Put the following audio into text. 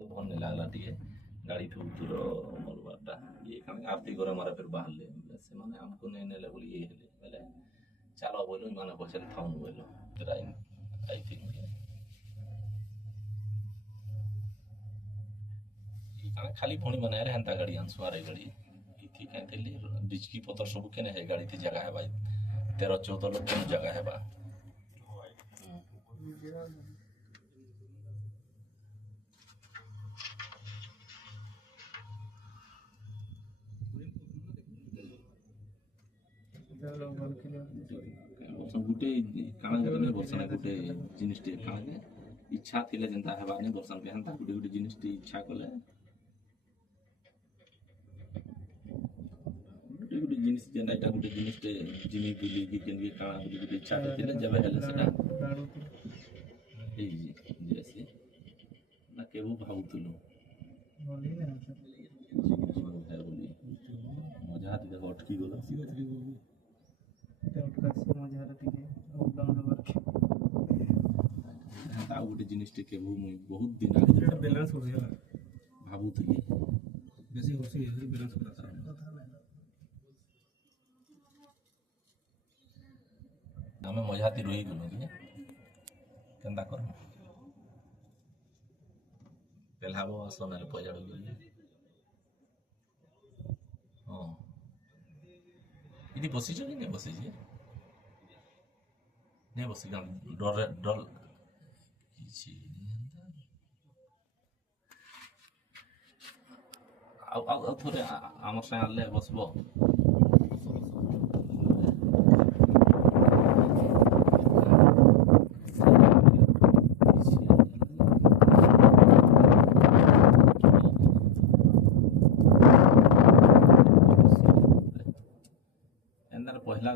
ଭଲ ଲାଗିଲା ଟିକେ ଗାଡ଼ିଠୁ ଦୂର ମଲବାରଟା ଇଏ କାରଣ ଆରତି ଘରେ ମାରେ ଫେର ବାହାରିଲେ ସେମାନେ ଆମକୁ ନେଇ ନେଲେ ବୋଲି ଇଏ ହେଲେ ବେଲେ ଚାଲ ବୋଇଲୁ ମାନେ ପଛରେ ଥାଉନୁ ବୋଇଲୁ ଆଇ ଥିଙ୍କ କାରଣ ଖାଲି ଭଉଣୀ ମାନେ ଆରେ ହେନ୍ତା ଗାଡ଼ି ଆନସୁ ଆରେ ଗାଡ଼ି ଇଥି କାଇଁ ଥିଲି ଡିଜକି ପତର ସବୁ କେନେ ହେ ଗାଡ଼ି ଥି ଜାଗା ହେବା 13-14 ଲକ୍ଷ ଜାଗା ହେବା ଗୋଟେ କାଣା ଗୋଟେ ବର୍ଷା ଗୋଟେ ଜିନିଷଟେ କାଣା ଇଚ୍ଛା ଥିଲେ ଯେନ୍ତା ହେବା ନାଇଁ ବର୍ଷା ହେନ୍ତା ଗୋଟେ ଗୋଟେ ଜିନିଷଟେ ଇଚ୍ଛା କଲେ ଗୋଟେ ଗୋଟେ ଜିନିଷ ଯେନ୍ତା ଏଇଟା ଗୋଟେ ଜିନିଷଟେ ଜିମି ବୁଲିକି କେମିତି କାଣା ବୋଲି ଗୋଟେ ଇଚ୍ଛା ଥିଲେ ଯେବେ ହେଲେ ସେଟା ହେଇଛି ନା କେବୁ ଭାବୁଥିଲୁ ମଜା ଟିକେ ଅଟକି ଗଲା ଆଉ ଗୋଟେ ଜିନିଷଟେ କେବୁ ମୁଇଁ ବହୁତ ଦିନ ଭାବୁଥିଲି ବେଶୀ ହସି ଆମେ ମଜାତି ରହିଗଲୁ ଯେ କେନ୍ତା କର୍ମୁ ପେଲ୍ହାବ ଆସ ନହେଲେ ପଜାଡ଼ୁ ଗଲେ ହଁ ଏଠି ବସିଛ କି ନାଇଁ ବସିଛି ନାଇଁ ବସି ଡର କିଛି ଆଉ ଥରେ ଆମର ସାଙ୍ଗେ ଆଣିଲେ ବସିବ ପହିଲା